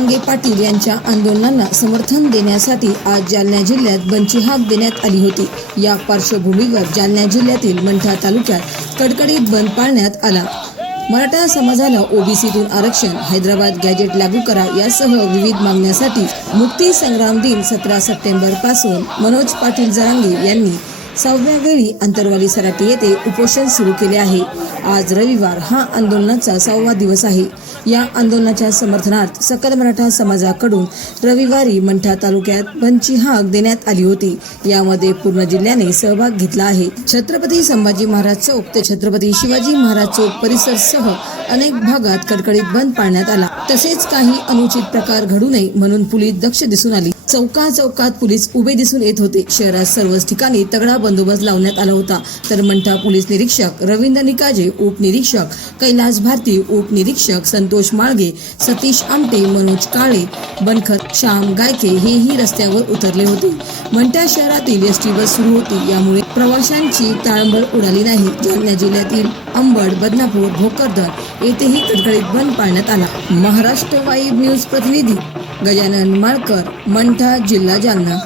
जरांगे पाटील यांच्या आंदोलनांना समर्थन देण्यासाठी आज जालना जिल्ह्यात बंदची हाक देण्यात आली होती। या पार्श्वभूमीवर जालना जिल्ह्यातील मंठा तालुक्यात कडकडीत बंद पाळण्यात आला। मराठा समाजाला ओबीसीतून आरक्षण, हैदराबाद गॅजेट लागू करा यासह विविध मागण्यांसाठी मुक्ती संग्राम दिन 17 सप्टेंबर पासून मनोज पाटील जरांगे यांनी 6व्या वेळी अंतरवाली सराटी येथे उपोषण सुरू केले आहे। आज रविवार हा आंदोलनाचा 6वा दिवस आहे। या आंदोलनाच्या समर्थनार्थ सकल मराठा समाजाकडून रविवारी मंठा तालुक्यात बंदची हाक देण्यात आली होती। यामध्ये पूर्ण जिल्ह्याने सहभाग घेतला आहे। छत्रपती संभाजी महाराज चौक ते छत्रपती शिवाजी महाराज चौक परिसर सह अनेक भागात कडकडीत बंद पाळण्यात आला। तसेच काही अनुचित प्रकार घडू नये म्हणून पोलीस दक्ष दिसून आली। चौकात पोलीस उभे दिसून येत होते। शहरात सर्वच ठिकाणी तगडा बंदोबस्त लावण्यात आला होता। तर मंठा पोलीस निरीक्षक रवींद्र निकाजे, उपनिरीक्षक कैलास भारती, उपनिरीक्षक संतोष माळगे, सतीश आमटे, मनोज काळे, बनखत श्याम गायके हेही रस्त्यावर उतरले होते। मंठा शहरातील एसटी बस सुरू होती, यामुळे प्रवाशांची ताळंबळ उडाली नाही। जालना जिल्ह्यातील अंबड, बदनापूर, भोकरदन येथेही कडकडीत बंद पाळण्यात आला। महाराष्ट्र वाईब न्यूज प्रतिनिधी गजानन माळकर, मंठा, जिल्हा जालना।